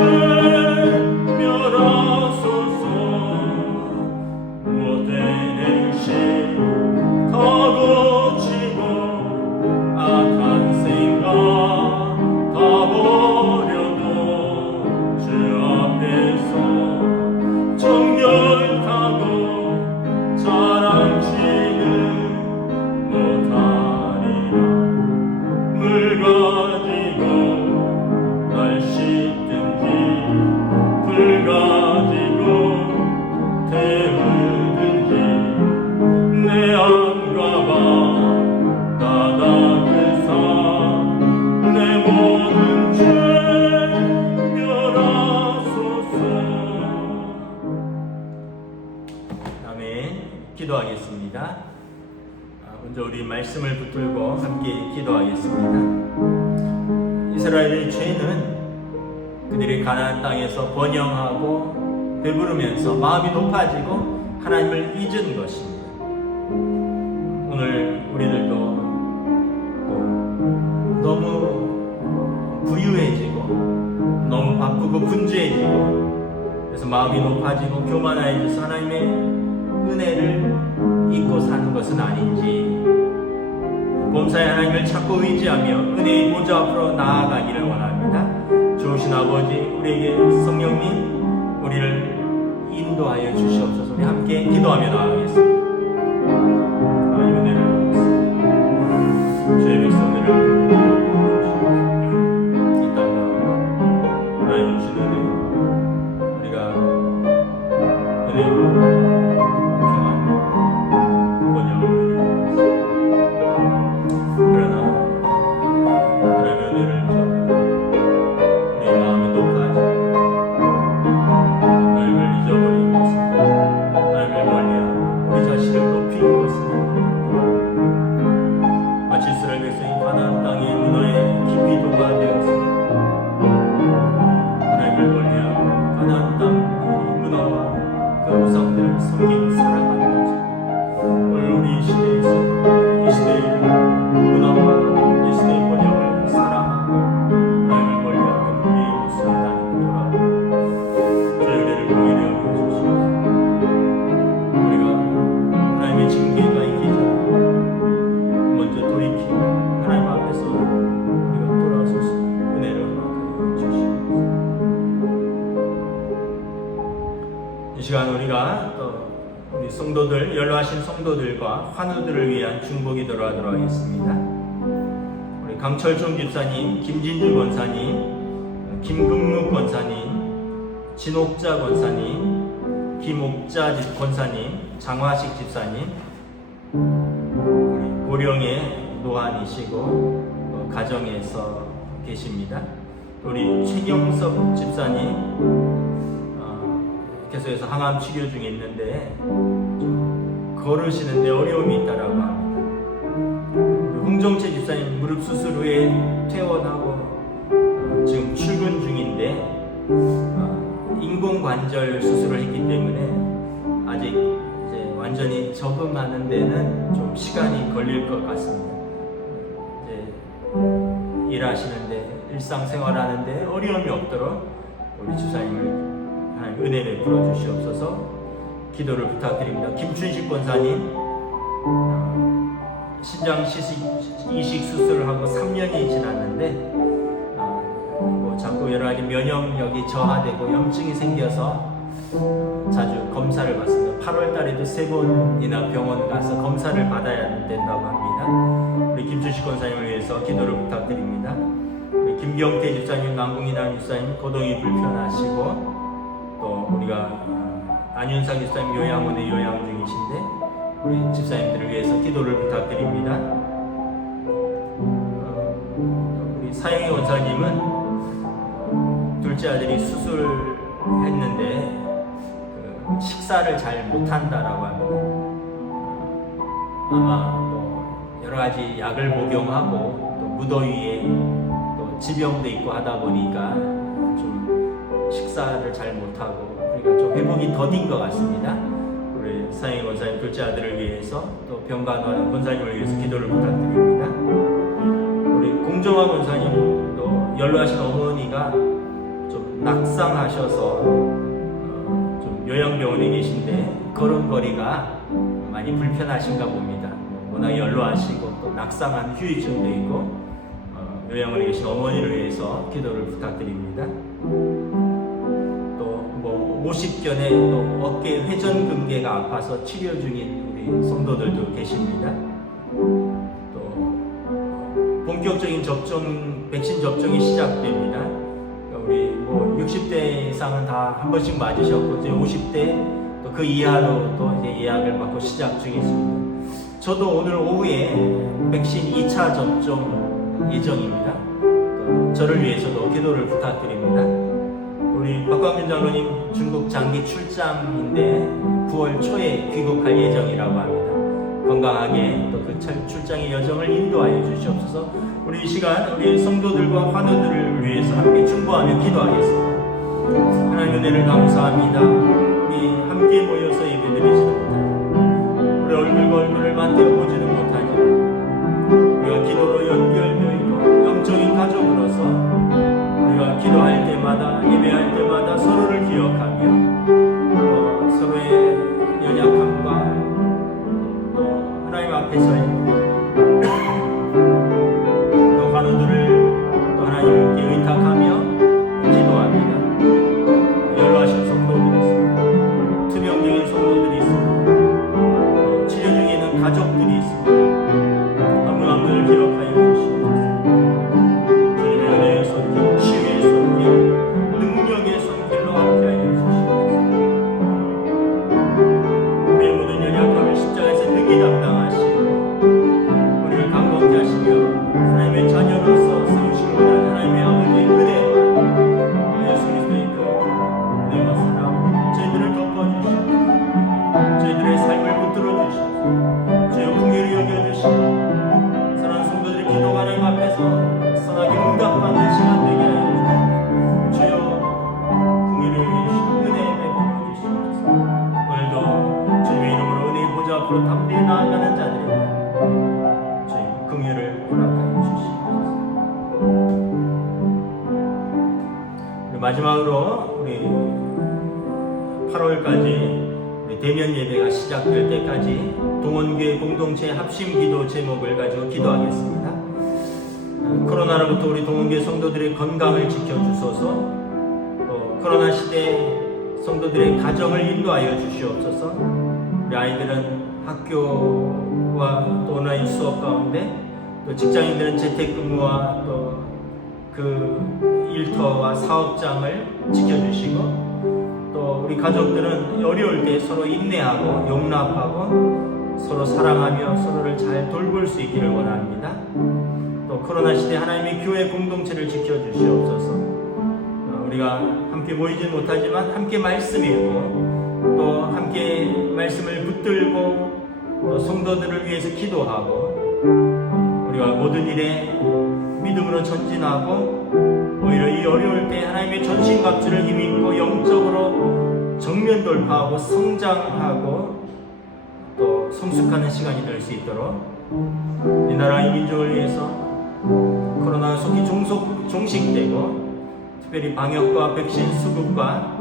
멸하소서. 못된 행실 다 고치고 악한 생각 다 버려도 주 앞에서 정결하고 자랑치는 못하리라. 물 가지고 날 씻든지 불 가지고 태우든지 내 안과 마 다 닦으사 내 모든 죄 멸하소서. 아멘. 기도하겠습니다. 먼저 우리 말씀을 붙들고 함께 기도하겠습니다. 이스라엘의 죄는 그들이 가나안 땅에서 번영하고 배부르면서 마음이 높아지고 하나님을 잊은 것입니다. 오늘 우리들도 너무 부유해지고 너무 바쁘고 분주해지고 그래서 마음이 높아지고 교만해져서 하나님의 은혜를 잊고 사는 것은 아닌지, 범사에 하나님을 찾고 의지하며 은혜의 보좌 앞으로 나아가기를 원합니다. 좋으신 아버지, 우리에게 성령님 우리를 인도하여 주시옵소서. 우리 함께 기도하며 나아가겠습니다. 하나님 은혜를 주의 백성들을 이 땅 가운데 하나님 주신 은혜, 우리가 은혜로 평안 번영을 누리고 있습니다. 그러나 하나님의 은혜를 잡고 우리 마음이 높아지고 하나님을 잊어버린 것은, 하나님을 멀리하고 우리 자신을 높인 것은 마치 이스라엘 백성이 가나안 땅의 문화에 깊이 동화되어서 하나님을 멀리하고 가나안 땅의 문화와 그 우상들을 섬기고 살아가는 거죠. 오늘 우리 이 시대에서 이 시대의 문화와 이 시대의 번영을 사랑하고 하나님을 멀리하고 우리의 모습을 하나님께 돌아오고 주의 은혜를 공연해 주시옵소서. 우리가 하나님의 징계가 있기 전에 먼저 돌이키고 하나님 앞에서 우리가 돌아서서 은혜를 허락하여 주시옵소서. 이 시간 우리가 또 우리 성도들, 연로하신 성도들과 환우들을 위한 중보 기도를 하도록 하겠습니다. 우리 강철종 집사님, 김진주 권사님, 김금묵 권사님, 진옥자 권사님, 김옥자 권사님, 장화식 집사님, 우리 고령의 노안이시고 가정에서 계십니다. 우리 최경섭 집사님 계속해서 항암 치료 중에 있는데 좀 걸으시는데 어려움이 있다라고 합니다. 홍정채 집사님 무릎 수술 후에 퇴원하고 지금 출근 중인데 인공관절 수술을 했기 때문에 아직 이제 완전히 적응하는 데는 좀 시간이 걸릴 것 같습니다. 이제 일하시는데 일상생활하는데 어려움이 없도록 우리 집사님을 하나님 은혜 베풀어 주시옵소서. 기도를 부탁드립니다. 김춘식 권사님 신장 이식 수술을 하고 3년이 지났는데 자꾸 여러 가지 면역력이 저하되고 염증이 생겨서 자주 검사를 받습니다. 8월 달에도 3번이나 병원 가서 검사를 받아야 된다고 합니다. 우리 김춘식 권사님을 위해서 기도를 부탁드립니다. 우리 김경태 집사님, 남궁이남 집사님 거동이 불편하시고 또 우리가 안윤상 집사님 요양원에 요양 중이신데 우리 집사님들을 위해서 기도를 부탁드립니다. 우리 사영희 원사님은 둘째 아들이 수술했는데 식사를 잘 못한다라고 합니다. 아마 또 여러 가지 약을 복용하고 또 무더위에 또 지병도 있고 하다 보니까 좀 식사를 잘 못하고 그러니까 좀 회복이 더딘 것 같습니다. 우리 사영희 권사님 둘째 아들을 위해서 또 병간호하는 권사님을 위해서 기도를 부탁드립니다. 우리 공정화 권사님도 연로하신 어머니가 좀 낙상하셔서 요양병원에 계신데 걸음걸이가 많이 불편하신가 봅니다. 워낙 연로하시고 또 낙상한 후유증도 있고 요양원에 계신 어머니를 위해서 기도를 부탁드립니다. 또 뭐 50견에 또 어깨 회전근개가 아파서 치료 중인 우리 성도들도 계십니다. 또 본격적인 백신 접종이 시작됩니다. 우리 뭐 60대 이상은 다 한 번씩 맞으셨고 이제 50대 또 그 이하로 또 이제 예약을 받고 시작 중이십니다. 저도 오늘 오후에 백신 2차 접종 예정입니다. 또 저를 위해서도 기도를 부탁드립니다. 우리 박광준 장로님 중국 장기 출장인데 9월 초에 귀국할 예정이라고 합니다. 건강하게 또 그 출장의 여정을 인도하여 주시옵소서. 우리 이 시간 우리 성도들과 환우들을 위해서 함께 충고하며 기도하겠습니다. 하나님 은혜를 감사합니다. 우리 함께 모여서 예배드리지는 못하지만 우리 얼굴과 얼굴을 만나보지는 못하지만 우리가 기도로 연결되어 있고 영적인 가족으로서 우리가 기도할 때마다 예배할 때마다 서로를 기억하며 서로의 연약함과 또 하나님 앞에서의 환우들을 또 하나님께 의탁하며 기도합니다. 연로하신 성도들이 있습니다. 투병적인 성도들이 있습니다. 치료 중에 있는 가족들이 있습니다. 한 분 한 분을 기록하여 주시옵소서. 주님의 은혜의 손길, 치유의 손길, 능력의 손길로 함께하여 주시옵소서. 우리의 모든 연약함을 십자가에서 능히 담당하시고 우리를 강건케 하시며 하나님의 자녀로서 세우시기 원하는 하나님의 아버지의 은혜와 예수 그리스도의 그 은혜와 사랑 저희들을 덮어주시옵소서. 저희들의 삶을 붙들어 주시옵소서. 주여 긍휼히 여겨주시고 사랑하는 성도들의 기도가 하나님 앞에서 선하게 응답받는 시간 되게 하여 주시옵소서. 주여 긍휼히 여겨주시고 은혜 베풀어 주시옵소서. 오늘도 주님의 이름으로 은혜의 보좌 앞으로 담대히 나아가는 자들에게 주님 긍휼을 허락하여 주시옵소서. 마지막으로 우리 8월까지 우리 대면 예배가 시작될 때까지 동원교회 공동체 합심 기도 제목을 가지고 기도하겠습니다. 코로나로부터 우리 동원교회 성도들의 건강을 지켜주소서. 또 코로나 시대 성도들의 가정을 인도하여 주시옵소서. 우리 아이들은 학교와 또 온라인 수업 가운데 또 직장인들은 재택근무와 또 그 일터와 사업장을 지켜주시고 또 우리 가족들은 어려울 때 서로 인내하고 용납하고 서로 사랑하며 서로를 잘 돌볼 수 있기를 원합니다. 또 코로나 시대 하나님의 교회 공동체를 지켜주시옵소서. 우리가 함께 모이지 못하지만 함께 말씀 읽고 또 함께 말씀을 붙들고 또 성도들을 위해서 기도하고 우리가 모든 일에 믿음으로 전진하고 오히려 이 어려울 때 하나님의 전신갑주를 힘입고 영적으로 정면 돌파하고 성장하고 또 성숙하는 시간이 될 수 있도록 이 나라 이 민족을 위해서 코로나 속히 종식되고 특별히 방역과 백신 수급과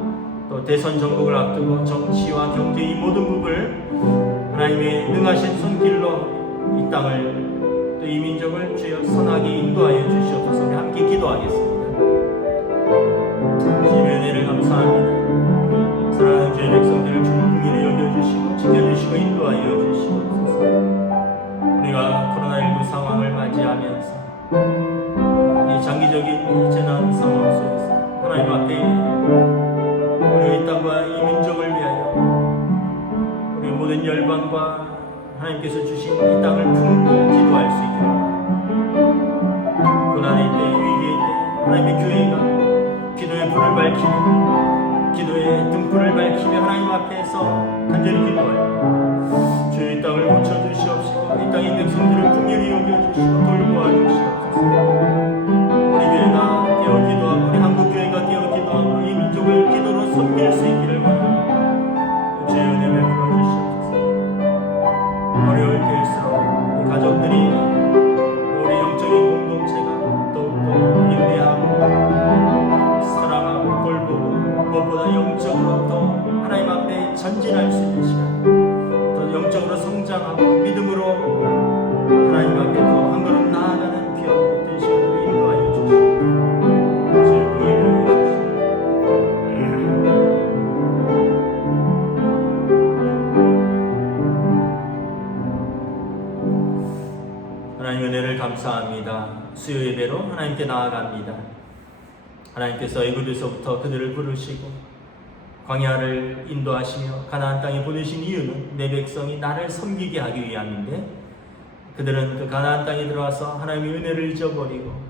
또 대선 정국을 앞두고 정치와 경제 이 모든 부분을 하나님의 능하신 손길로 이 땅을 또 이 민족을 주여 선하게 인도하여 주시옵소서. 우리 함께 기도하겠습니다. 주님의 은혜를 감사합니다. 사랑하는 주의 백성들을 주님 긍휼히 여겨주시고 지켜주시고 인도하여 주시옵소서. 우리가 코로나19 상황을 맞이하면서 이 장기적인 재난 상황 속에서 하나님 앞에 우리 이 땅과 이 민족을 위하여 우리 모든 열방과 하나님께서 주신 이 땅을 품고 기도할 수 있기를 원합니다. 고난의 때, 위기의 때 하나님의 교회가 기도의 불을 밝히며 기도의 등불을 밝히며 하나님 앞에서 간절히 기도할 때 주의 땅을 고쳐주시옵시고 이 땅의 백성들을 긍휼히 여겨주시고 돌보아 주시옵소서. 우리 교회가 깨어 기도하고 우리 한국교회가 깨어 기도하고 이 민족을 기도로 섬길 수 있기를 원합니다. 주의 은혜 베풀어 주시옵소서. 어려울 때일수록 우리 가족들이 우리 영적인 공동체가 더욱더 인내하고 사랑하고 돌보고 무엇보다 영적으로 더 하나님 앞에 전진할 수 있는 시간, 더 영적으로 성장하고 믿음으로 하나님 앞에 더 한 걸음 나아가는 귀한 복된 시간으로 인도하여 주시옵소서. 주의 긍휼을 하나님 은혜를 감사합니다. 수요 예배로 하나님께 나아갑니다. 하나님께서 애굽에서부터 그들을 부르시고 광야를 인도하시며 가나안 땅에 보내신 이유는 내 백성이 나를 섬기게 하기 위함인데 그들은 그 가나안 땅에 들어와서 하나님의 은혜를 잊어버리고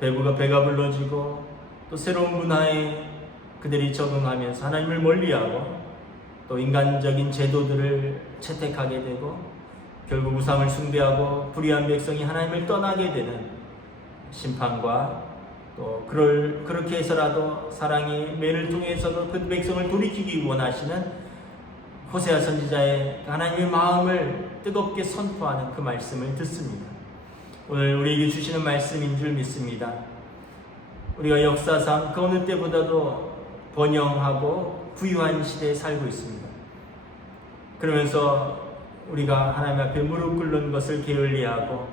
배가 불러지고 또 새로운 문화에 그들이 적응하면서 하나님을 멀리하고 또 인간적인 제도들을 채택하게 되고 결국 우상을 숭배하고 불의한 백성이 하나님을 떠나게 되는 심판과 또 그렇게 해서라도 사랑의 매를 통해서도 그 백성을 돌이키기 원하시는 호세아 선지자의 하나님의 마음을 뜨겁게 선포하는 그 말씀을 듣습니다. 오늘 우리에게 주시는 말씀인 줄 믿습니다. 우리가 역사상 그 어느 때보다도 번영하고 부유한 시대에 살고 있습니다. 그러면서 우리가 하나님 앞에 무릎 꿇는 것을 게을리하고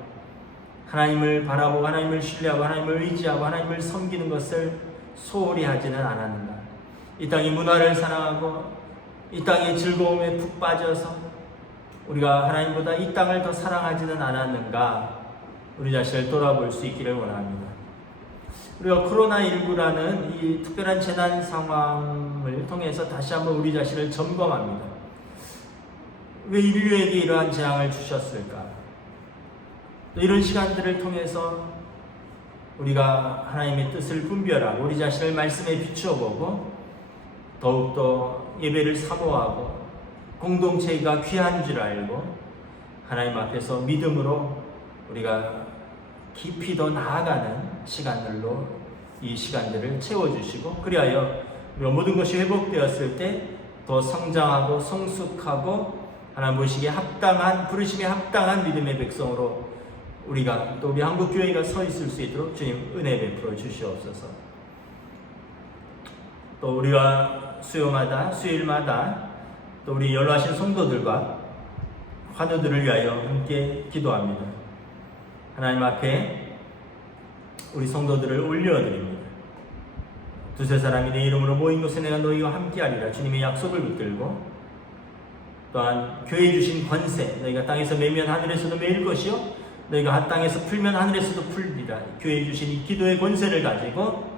하나님을 바라보고 하나님을 신뢰하고 하나님을 의지하고 하나님을 섬기는 것을 소홀히 하지는 않았는가. 이 땅의 문화를 사랑하고 이 땅의 즐거움에 푹 빠져서 우리가 하나님보다 이 땅을 더 사랑하지는 않았는가. 우리 자신을 돌아볼 수 있기를 원합니다. 우리가 코로나19라는 이 특별한 재난 상황을 통해서 다시 한번 우리 자신을 점검합니다. 왜 인류에게 이러한 재앙을 주셨을까? 이런 시간들을 통해서 우리가 하나님의 뜻을 분별하고 우리 자신을 말씀에 비추어보고 더욱더 예배를 사모하고 공동체가 귀한 줄 알고 하나님 앞에서 믿음으로 우리가 깊이 더 나아가는 시간들로 이 시간들을 채워주시고 그리하여 우리가 모든 것이 회복되었을 때 더 성장하고 성숙하고 하나님 보시기에 합당한 부르심에 합당한 믿음의 백성으로 우리가 또 우리 한국교회가 서 있을 수 있도록 주님 은혜 베풀어 주시옵소서. 또 우리가 수요마다 수요일마다 또 우리 연로하신 성도들과 환우들을 위하여 함께 기도합니다. 하나님 앞에 우리 성도들을 올려드립니다. 두세 사람이 내 이름으로 모인 곳에 내가 너희와 함께하리라 주님의 약속을 붙들고 또한 교회에 주신 권세 너희가 땅에서 매면 하늘에서도 매일 것이요 너희가 땅에서 풀면 하늘에서도 풀리라. 교회에 주신 이 기도의 권세를 가지고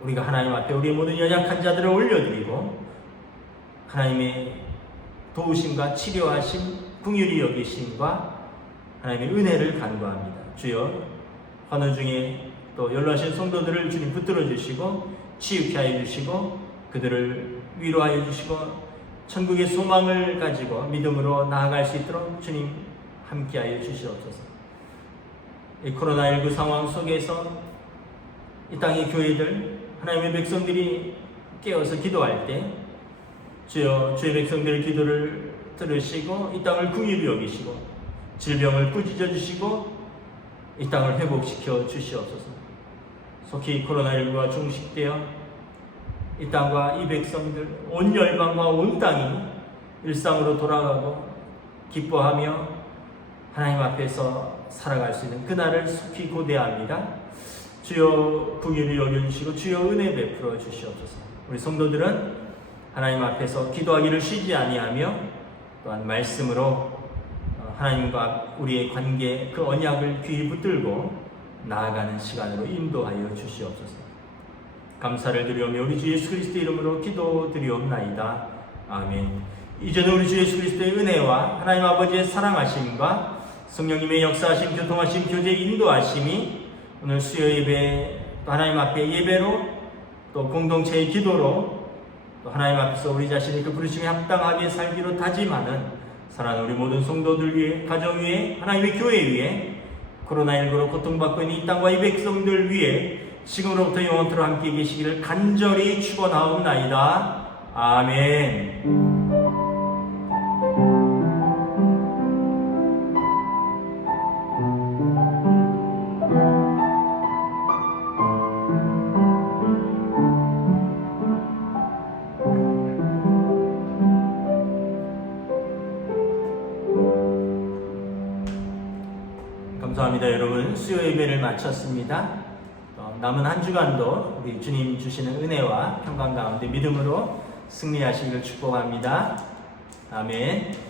우리가 하나님 앞에 우리의 모든 연약한 자들을 올려드리고 하나님의 도우심과 치료하심 긍휼히 여기심과 하나님의 은혜를 간구합니다. 주여 환우 중에 또 연로하신 성도들을 주님 붙들어 주시고 치유케 하여 주시고 그들을 위로하여 주시고 천국의 소망을 가지고 믿음으로 나아갈 수 있도록 주님 함께하여 주시옵소서. 이 코로나19 상황 속에서 이 땅의 교회들 하나님의 백성들이 깨어서 기도할 때 주여 주의 백성들의 기도를 들으시고 이 땅을 긍휼히 여기시고 질병을 꾸짖어 주시고 이 땅을 회복시켜 주시옵소서. 속히 코로나19가 종식되어 이 땅과 이 백성들, 온 열방과 온 땅이 일상으로 돌아가고 기뻐하며 하나님 앞에서 살아갈 수 있는 그날을 속히 고대합니다. 주여 긍휼히 여겨주시고 주여 은혜 베풀어 주시옵소서. 우리 성도들은 하나님 앞에서 기도하기를 쉬지 아니하며 또한 말씀으로 하나님과 우리의 관계 그 언약을 귀히 붙들고 나아가는 시간으로 인도하여 주시옵소서. 감사를 드리오며 우리 주 예수 그리스도의 이름으로 기도드리옵나이다. 아멘. 이제는 우리 주 예수 그리스도의 은혜와 하나님 아버지의 사랑하심과 성령님의 역사하심, 교통하심, 교제 인도하심이 오늘 수요 예배, 또 하나님 앞에 예배로, 또 공동체의 기도로, 또 하나님 앞에서 우리 자신이 그 부르심에 합당하게 살기로 다짐하는 사랑하는 우리 모든 성도들 위해, 가정 위해, 하나님의 교회 위해, 코로나19로 고통받고 있는 이 땅과 이 백성들 위해 지금으로부터 영원토록 함께 계시기를 간절히 축원하옵나이다. 아멘. 감사합니다. 여러분, 수요 예배를 마쳤습니다. 남은 한 주간도 우리 주님 주시는 은혜와 평강 가운데 믿음으로 승리하시기를 축복합니다. 아멘.